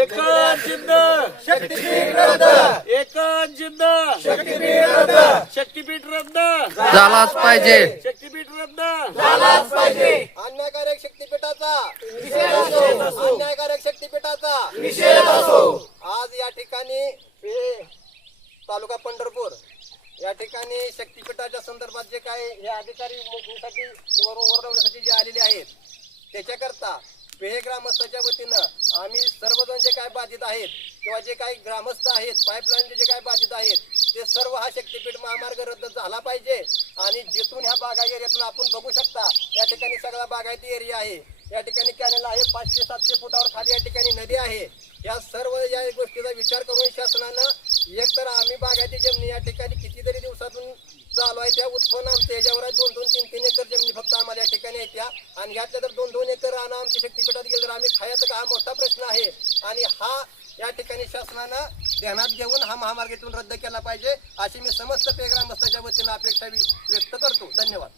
एकच जिद्द शक्तीपीठ रद्द, एकच जिद्द शक्तीपीठ रद्द, शक्तीपीठ रद्द झालाच पाहिजे. शक्तीपीठ रद्द झालाच पाहिजे. अन्यायकारक शक्तीपीठाचा निषेध असो, अन्यायकारक शक्तीपीठाचा निषेध असो. आज या ठिकाणी तालुका पंढरपूर या ठिकाणी शक्तीपीठाच्या संदर्भात जे काही हे अधिकारी मोजणीसाठी किंवा ओरडवण्यासाठी जे आलेले आहेत त्याच्याकरता पेहे ग्रामस्थाच्या वतीनं आम्ही सर्वजण जे काय बाधित आहेत किंवा जे काही ग्रामस्थ आहेत पाईपलाईनचे जे काही बाधित आहेत ते सर्व हा शक्तीपीठ महामार्ग रद्द झाला पाहिजे. आणि जिथून ह्या बागा एरियातून आपण बघू शकता या ठिकाणी सगळा बागायती एरिया आहे, या ठिकाणी कॅनल आहे, 500-700 फुटावर खाली या ठिकाणी नदी आहे. या सर्व या गोष्टीचा विचार करून शासनानं एकतर आम्ही बागायती जमिनी या ठिकाणी कितीतरी दिवसातून चालू आहे त्या उत्पन्न आमच्या ह्याच्यावर 2-2, 3-3 एकर जमिनी फक्त आम्हाला या ठिकाणी येत्या आणि ह्यातल्या तर 2-2 एकर रानं आमच्या शक्तीपीठात गेलं तर आम्ही खायचं का हा मोठा प्रश्न आहे. आणि हा या ठिकाणी शासनानं ध्यानात घेऊन हा महामार्ग इथून रद्द केला पाहिजे अशी मी समस्त पेहे ग्रामस्थाच्या वतीनं अपेक्षा व्यक्त करतो. धन्यवाद.